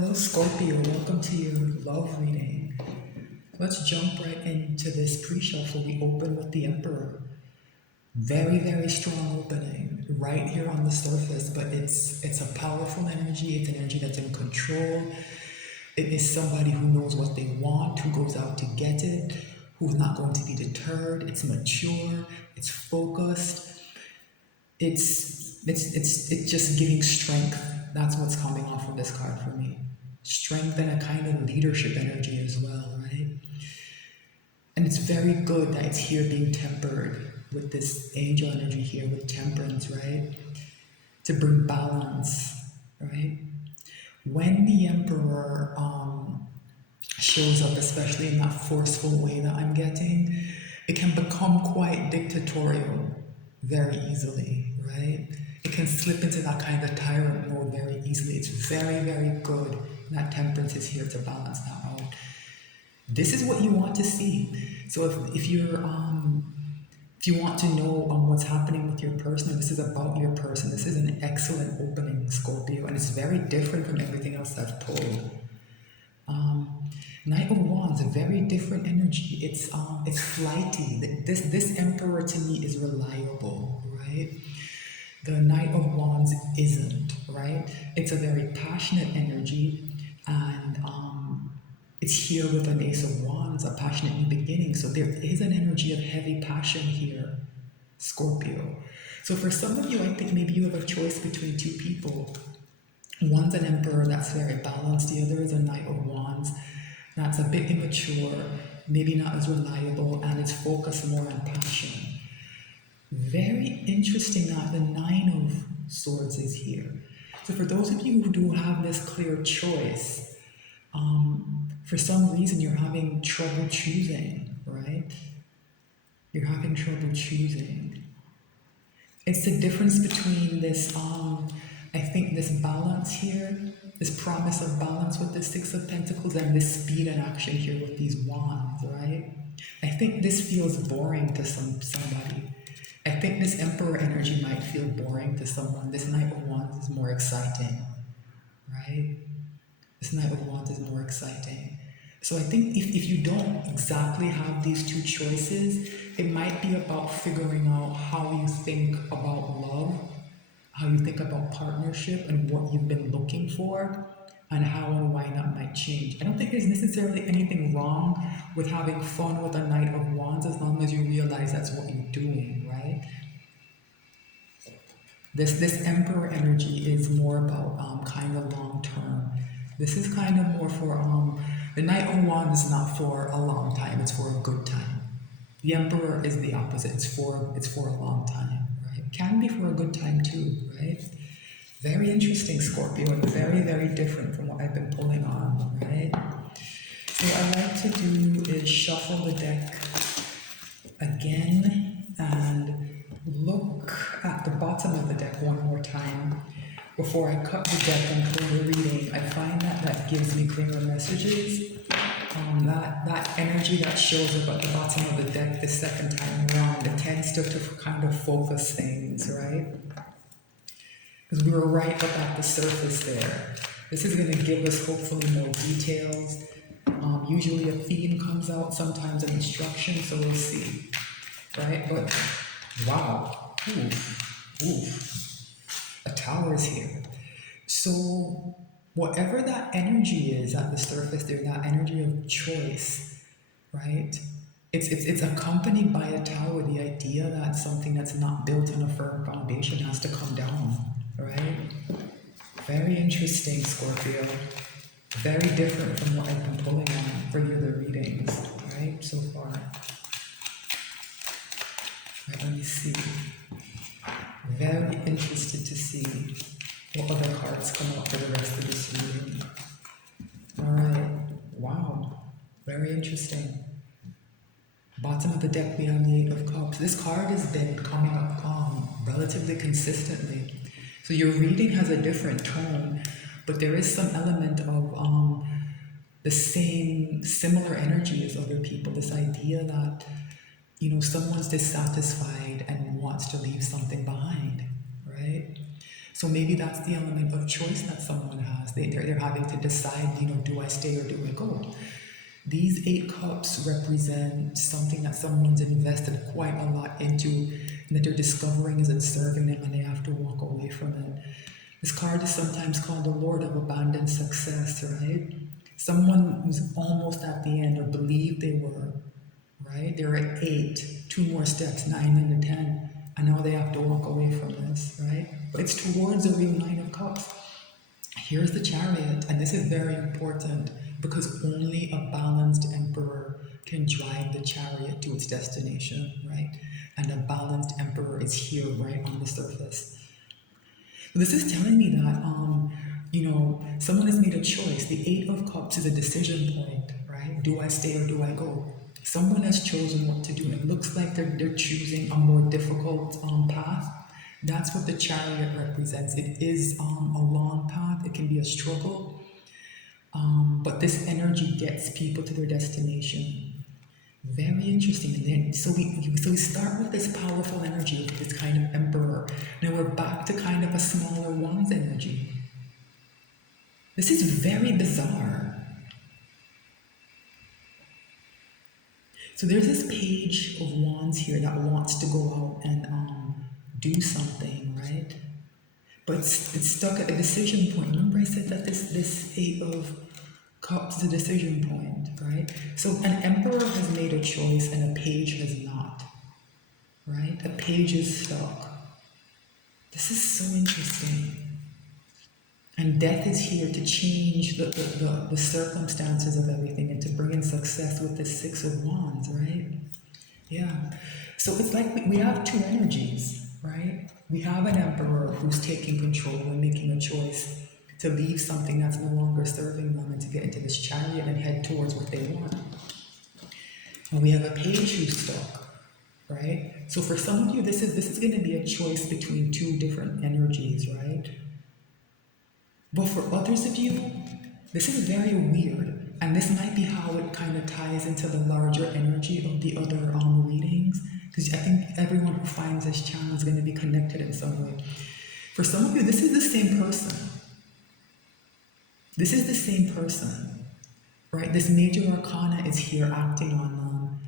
Hello, Scorpio. Welcome to your love reading. Let's jump right into this pre-shuffle. We open with the Emperor. Very, very strong opening right here on the surface, but it's a powerful energy. It's an energy that's in control. It is somebody who knows what they want, who goes out to get it, who's not going to be deterred. It's mature. It's focused. It's just giving strength. That's what's coming off of this card for me. Strength and a kind of leadership energy as well, right? And it's very good that it's here being tempered with this angel energy here with temperance, right? To bring balance, right? When the emperor shows up, especially in that forceful way that I'm getting, it can become quite dictatorial very easily, right? It can slip into that kind of tyrant mode very easily. It's very, very good that temperance is here to balance that out. This is what you want to see. So if you want to know what's happening with your person, this is about your person. This is an excellent opening, Scorpio, and it's very different from everything else I've pulled. Knight of Wands, a very different energy. It's flighty. This Emperor to me is reliable, right? The Knight of Wands isn't, right? It's a very passionate energy, and it's here with an Ace of Wands, a passionate new beginning. So there is an energy of heavy passion here, Scorpio. So for some of you, I think maybe you have a choice between two people. One's an Emperor that's very balanced. The other is a Knight of Wands that's a bit immature, maybe not as reliable, and it's focused more on passion. Very interesting that the Nine of Swords is here. So for those of you who do have this clear choice, for some reason you're having trouble choosing, right? You're having trouble choosing. It's the difference between this, I think this balance here, this promise of balance with the Six of Pentacles and this speed and action here with these wands, right? I think this feels boring to somebody. I think this Emperor energy might feel boring to someone. This Knight of Wands is more exciting, right? This Knight of Wands is more exciting. So I think if you don't exactly have these two choices, it might be about figuring out how you think about love, how you think about partnership and what you've been looking for, and how and why that might change. I don't think there's necessarily anything wrong with having fun with a Knight of Wands as long as you realize that's what you're doing, right? This Emperor energy is more about kind of long term. This is kind of more for the Knight of Wands is not for a long time, it's for a good time. The Emperor is the opposite, it's for a long time, right? It can be for a good time too, right? Very interesting, Scorpio, and very, very different from what I've been pulling on, right? So what I like to do is shuffle the deck again and look at the bottom of the deck one more time before I cut the deck and pull the reading. I find that gives me clearer messages. That energy that shows up at the bottom of the deck the second time around, it tends to kind of focus things, right? Because we were right up at the surface there. This is going to give us hopefully more details. Usually a theme comes out, sometimes an instruction, so we'll see, right? But wow, oof, a tower is here. So whatever that energy is at the surface there, that energy of choice, right? It's accompanied by a tower, the idea that something that's not built on a firm foundation has to come down, right? Very interesting, Scorpio. Very different from what I've been pulling on for the other readings, right, so far. Right, let me see. Very interested to see what other cards come up for the rest of this reading. Alright, wow, very interesting. Bottom of the deck, we have the Eight of Cups. This card has been coming up relatively consistently. So your reading has a different tone, but there is some element of the similar energy as other people. This idea that, you know, someone's dissatisfied and wants to leave something behind, right? So maybe that's the element of choice that someone has. They're having to decide, do I stay or do I go? These 8 cups represent something that someone's invested quite a lot into and that they're discovering isn't serving them and they have to walk away from it. This card is sometimes called the Lord of Abandoned Success, right? Someone who's almost at the end or believed they were, right? They're at 8, 2 more steps, 9 and 10, and now they have to walk away from this, right? But it's towards a real 9 of Cups. Here's the Chariot, and this is very important because only a balanced emperor can drive the chariot to its destination, right? And a balanced emperor is here, right, on the surface. So this is telling me that, someone has made a choice. The 8 of Cups is a decision point, right? Do I stay or do I go? Someone has chosen what to do. It looks like they're choosing a more difficult path. That's what the Chariot represents. It is a long path. It can be a struggle. But this energy gets people to their destination. Very interesting. And then, so we start with this powerful energy, this kind of emperor. Now we're back to kind of a smaller Wands energy. This is very bizarre. So there's this Page of Wands here that wants to go out and do something, right? But it's stuck at a decision point. Remember I said that this 8 of Cups is a decision point, right? So an emperor has made a choice and a page has not, right? A page is stuck. This is so interesting. And death is here to change the circumstances of everything and to bring in success with the 6 of Wands, right? Yeah. So it's like we have 2 energies, right? We have an emperor who's taking control and making a choice to leave something that's no longer serving them and to get into this chariot and head towards what they want. And we have a page who's stuck, right? So for some of you, this is going to be a choice between 2 different energies, right? But for others of you, this is very weird. And this might be how it kind of ties into the larger energy of the other readings. Because I think everyone who finds this channel is going to be connected in some way. For some of you, this is the same person. This is the same person, right? This major arcana is here acting on them.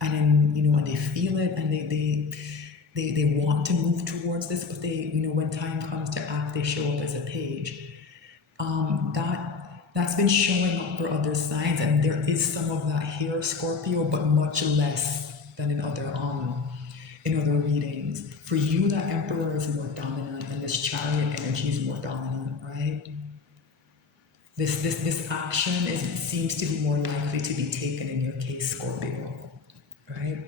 And then, when they feel it and they want to move towards this, but they, when time comes to act, they show up as a page. That's been showing up for other signs, and there is some of that here, Scorpio, but much less than in other readings. For you, that Emperor is more dominant, and this Chariot energy is more dominant, right? This action seems to be more likely to be taken in your case, Scorpio, right?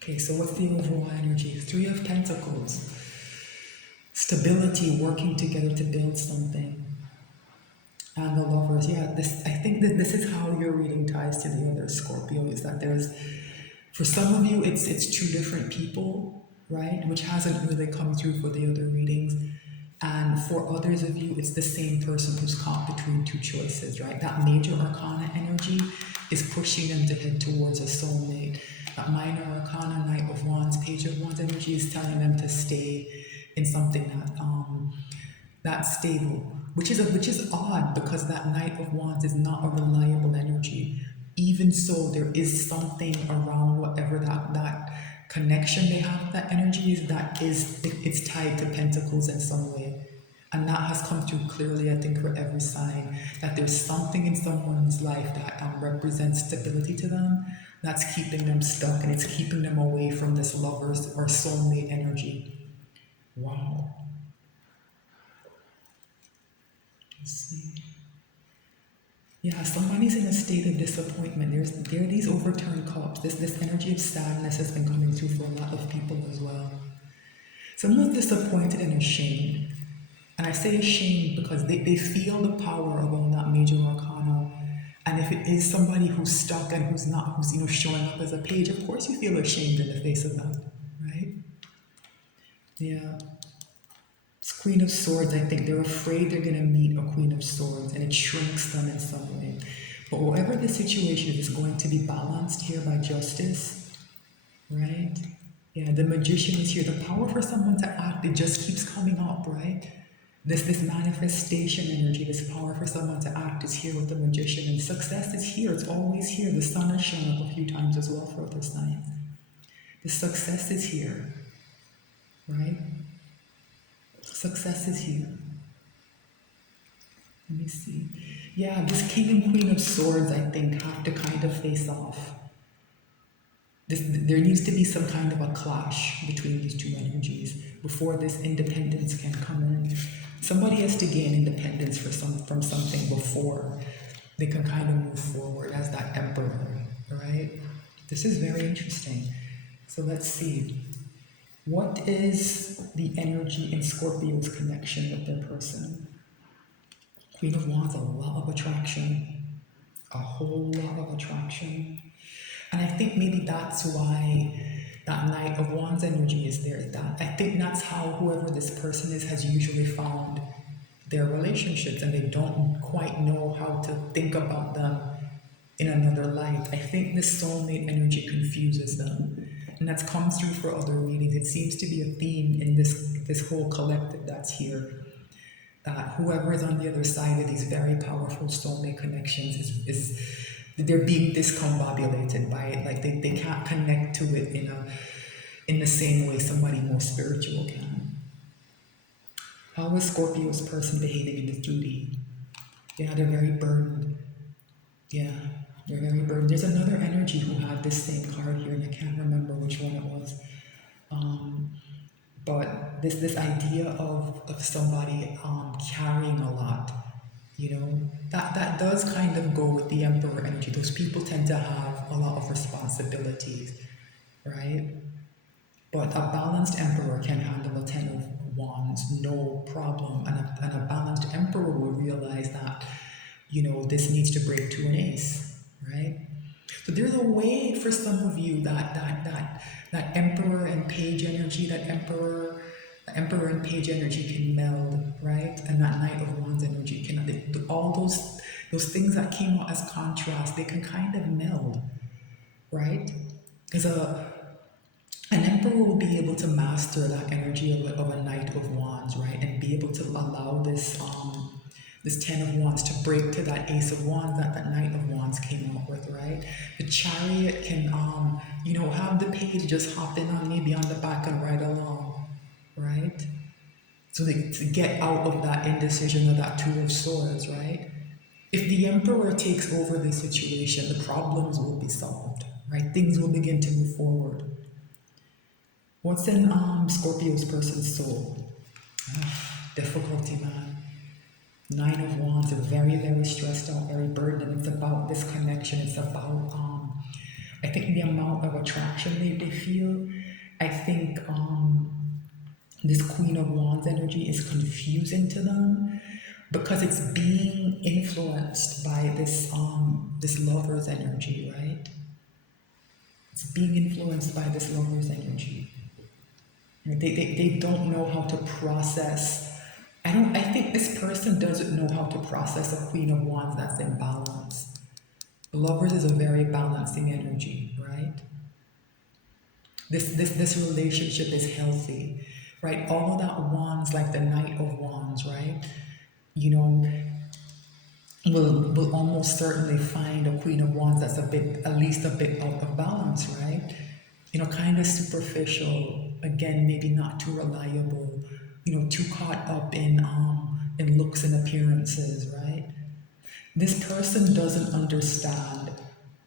Okay, so what's the overall energy? 3 of Pentacles. Stability, working together to build something. And the Lovers, yeah, I think that this is how your reading ties to the other, Scorpio, is that for some of you, it's 2 different people, right? Which hasn't really come through for the other readings. And for others of you, it's the same person who's caught between 2 choices, right? That major arcana energy is pushing them to head towards a soulmate. That minor arcana, Knight of Wands, Page of Wands energy is telling them to stay in something that's stable, which is odd because that Knight of Wands is not a reliable energy. Even so, there is something around whatever that connection they have with that energy is, it's tied to Pentacles in some way. And that has come through clearly, I think, for every sign, that there's something in someone's life that represents stability to them, that's keeping them stuck, and it's keeping them away from this Lovers or soulmate energy. Wow. Let's see. Yeah, somebody's in a state of disappointment. There are these overturned cups. This energy of sadness has been coming through for a lot of people as well. Someone's disappointed and ashamed. And I say ashamed because they feel the power of all that major arcana. And if it is somebody who's stuck and who's showing up as a page, of course you feel ashamed in the face of that, right? Yeah. It's Queen of Swords, I think. They're afraid they're going to meet a Queen of Swords, and it shrinks them in some way. But whatever the situation is going to be balanced here by justice. right? Yeah, the magician is here. The power for someone to act, it just keeps coming up, right? This manifestation energy, this power for someone to act is here with the magician, and success is here. It's always here. The sun has shown up a few times as well for other signs. The success is here, right? Success is here. Let me see. Yeah, this king and queen of swords, I think, have to kind of face off. There needs to be some kind of a clash between these two energies before this independence can come in. Somebody has to gain independence from something before they can kind of move forward as that emperor, right? This is very interesting. So let's see. What is the energy in Scorpio's connection with their person? Queen of Wands, a lot of attraction, a whole lot of attraction. And I think maybe that's why that Knight of Wands energy is there. That I think that's how whoever this person is has usually found their relationships, and they don't quite know how to think about them in another light. I think this soulmate energy confuses them. And that's comes through for other readings. It seems to be a theme in this whole collective that's here. That whoever is on the other side of these very powerful soulmate connections is they're being discombobulated by it. Like they can't connect to it in the same way somebody more spiritual can. How is Scorpio's person behaving in this duty? Yeah, they're very burdened. Yeah, they're very burdened. There's another energy who had this same card here, and I can't remember which one it was. Um, but this idea of somebody carrying a lot, that does kind of go with the emperor energy. Those people tend to have a lot of responsibilities, right? But a balanced emperor can handle a 10 of wands, no problem. And a balanced emperor will realize that, this needs to break to an ace, right? So there's a way for some of you that emperor and page energy, emperor and page energy can meld, right? And that Knight of Wands energy can, all those things that came out as contrast, they can kind of meld, right? Because an emperor will be able to master that energy of a Knight of Wands, right? And be able to allow this Ten of Wands to break to that Ace of Wands that Knight of Wands came up with, right? The Chariot can, have the page just hop in on maybe on the back and ride along, right? So to get out of that indecision of that Two of Swords, right? If the Emperor takes over the situation, the problems will be solved, right? Things will begin to move forward. What's in Scorpio's person's soul? Difficulty, man. Nine of Wands are very, very stressed out, very burdened. It's about this connection. It's about, I think, the amount of attraction they feel. I think this Queen of Wands energy is confusing to them because it's being influenced by this lover's energy, right? It's being influenced by this lover's energy. They don't know how to process. I think this person doesn't know how to process a Queen of Wands that's in balance. Lovers is a very balancing energy, right? This relationship is healthy, right? All of that wands, like the Knight of Wands, right? Will almost certainly find a Queen of Wands that's at least a bit out of balance, right? Kind of superficial, again, maybe not too reliable, too caught up in looks and appearances, right? This person doesn't understand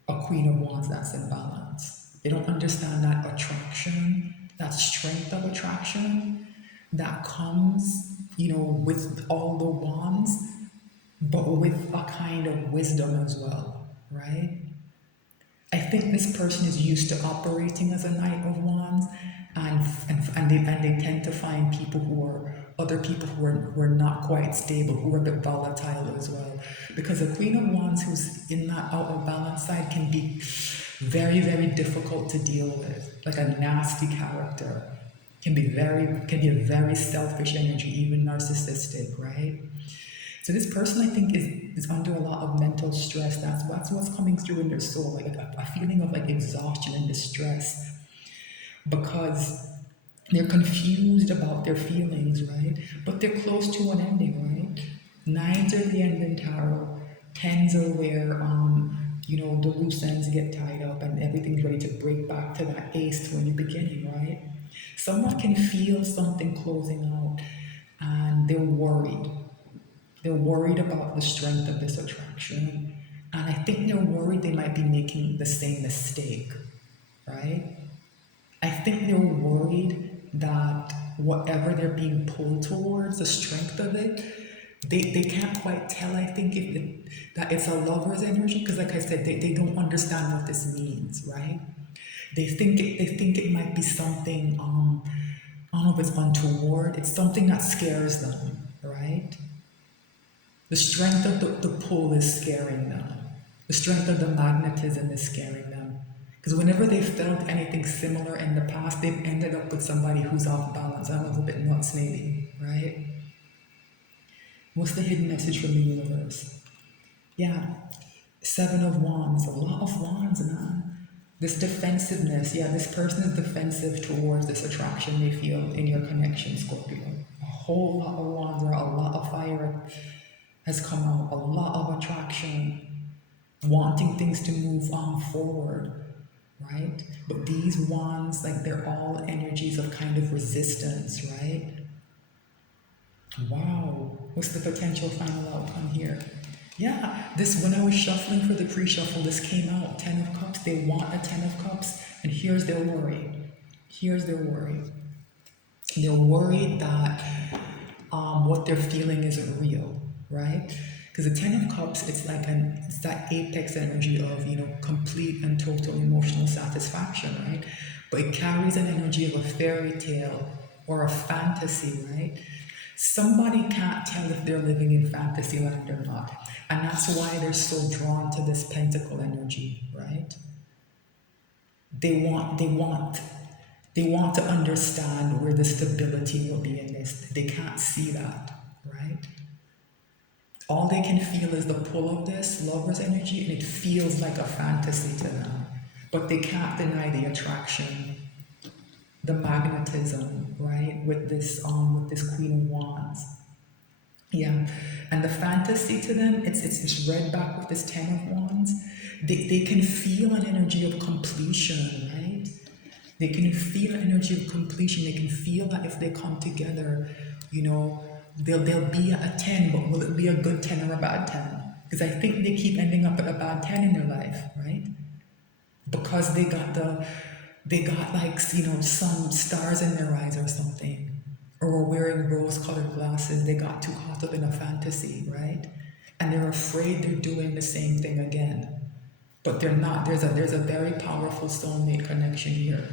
a Queen of Wands that's in balance. They don't understand that attraction, that strength of attraction that comes, with all the wands, but with a kind of wisdom as well, right? I think this person is used to operating as a Knight of Wands, and they tend to find other people who are not quite stable, who are a bit volatile as well. Because a Queen of Wands who's in that out of balance side can be very, very difficult to deal with, like a nasty character. Can be a very selfish energy, even narcissistic, right? So this person, I think, is under a lot of mental stress. That's what's coming through in their soul, like a feeling of like exhaustion and distress. because they're confused about their feelings, right? But they're close to an ending, right? Nines are the end in tarot. Tens are where, the loose ends get tied up and everything's ready to break back to that ace to a new beginning, right? Someone can feel something closing out and they're worried. They're worried about the strength of this attraction. And I think they're worried they might be making the same mistake, right? I think they're worried that whatever they're being pulled towards, the strength of it, they can't quite tell, I think, that it's a lover's energy, because like I said, they don't understand what this means, right? They think it might be something, I don't know if it's untoward, it's something that scares them, right? The strength of the pull is scaring them. The strength of the magnetism is scaring them. Because whenever they felt anything similar in the past, they've ended up with somebody who's off balance. I'm a little bit nuts, maybe, right? What's the hidden message from the universe? Yeah, Seven of Wands, a lot of wands, man. This defensiveness, yeah, this person is defensive towards this attraction they feel in your connection, Scorpio. A whole lot of wands, or a lot of fire has come out, a lot of attraction, wanting things to move on forward, right? But these wands, like they're all energies of kind of resistance, right? Wow, what's the potential final outcome here? Yeah, this, when I was shuffling for the pre-shuffle, this came out, Ten of Cups. They want a Ten of Cups, and here's their worry. Here's their worry. They're worried that what they're feeling isn't real, right? Because the Ten of Cups, it's like it's that apex energy of, complete and total emotional satisfaction, right? But it carries an energy of a fairy tale or a fantasy, right? Somebody can't tell if they're living in fantasy land or not. And that's why they're so drawn to this pentacle energy, right? They want to understand where the stability will be in this. They can't see that, right? All they can feel is the pull of this lover's energy, and it feels like a fantasy to them. But they can't deny the attraction, the magnetism, right? With this Queen of Wands. Yeah. And the fantasy to them, it's read back with this Ten of Wands. They can feel an energy of completion, right? They can feel an energy of completion. They can feel that if they come together, they'll be a 10, but will it be a good 10 or a bad 10? Because I think they keep ending up at a bad 10 in their life, right? Because they got like, some stars in their eyes or something. Or were wearing rose-colored glasses. They got too caught up in a fantasy, right? And they're afraid they're doing the same thing again. But they're not. There's a very powerful soulmate connection here.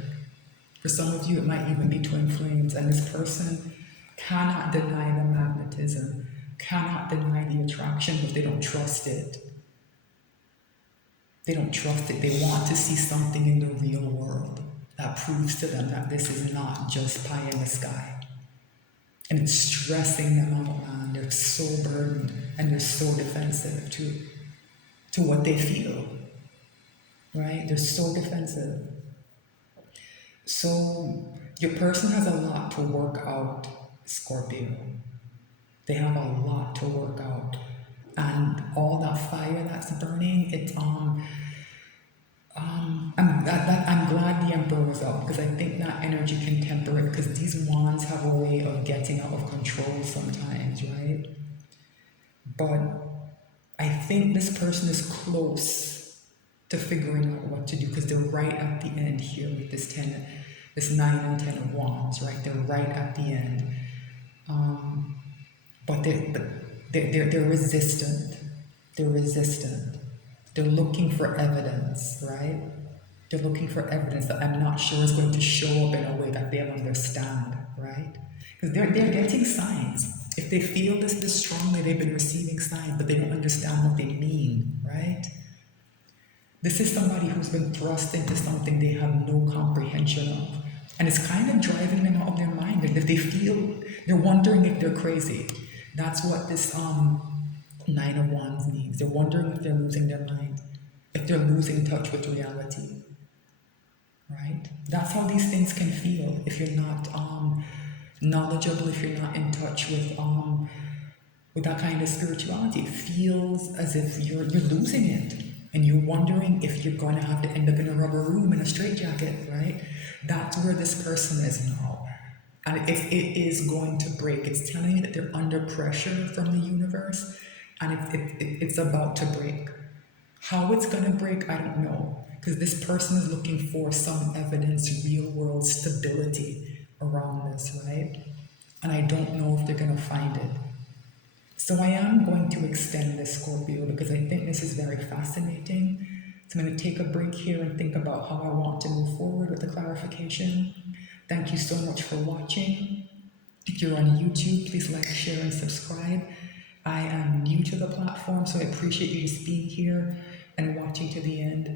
For some of you, it might even be twin flames, and this person cannot deny the magnetism, cannot deny the attraction, but they don't trust it. They don't trust it. They want to see something in the real world that proves to them that this is not just pie in the sky. And it's stressing them out, man. They're so burdened and they're so defensive to what they feel, right? They're so defensive. So your person has a lot to work out, Scorpio. They have a lot to work out. And all that fire that's burning, I'm glad the Emperor was out, because I think that energy can temper it, because these wands have a way of getting out of control sometimes, right? But I think this person is close to figuring out what to do, because they're right at the end here with this 9 and 10 of wands, right? They're right at the end. But they're resistant. They're resistant. They're looking for evidence, right? They're looking for evidence that I'm not sure is going to show up in a way that they'll understand, right? Because they're getting signs. If they feel this strongly, they've been receiving signs, but they don't understand what they mean, right? This is somebody who's been thrust into something they have no comprehension of. And it's kind of driving them out of their mind. And if they feel, they're wondering if they're crazy. That's what this 9 of Wands means. They're wondering if they're losing their mind, if they're losing touch with reality. right? That's how these things can feel if you're not knowledgeable, if you're not in touch with that kind of spirituality. It feels as if you're losing it, and you're wondering if you're going to have to end up in a rubber room in a straitjacket, right? That's where this person is now. And if it is going to break, it's telling you that they're under pressure from the universe, and it's about to break. How it's going to break, I don't know. Because this person is looking for some evidence, real world stability around this, right? And I don't know if they're going to find it. So I am going to extend this, Scorpio, because I think this is very fascinating. So I'm going to take a break here and think about how I want to move forward with the clarification. Thank you so much for watching. If you're on YouTube, please like, share, and subscribe. I am new to the platform, so I appreciate you just being here and watching to the end.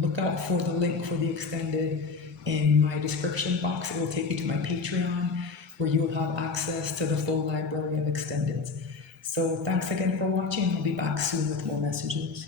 Look out for the link for the extended in my description box. It will take you to my Patreon, where you will have access to the full library of extendeds. So thanks again for watching. I'll be back soon with more messages.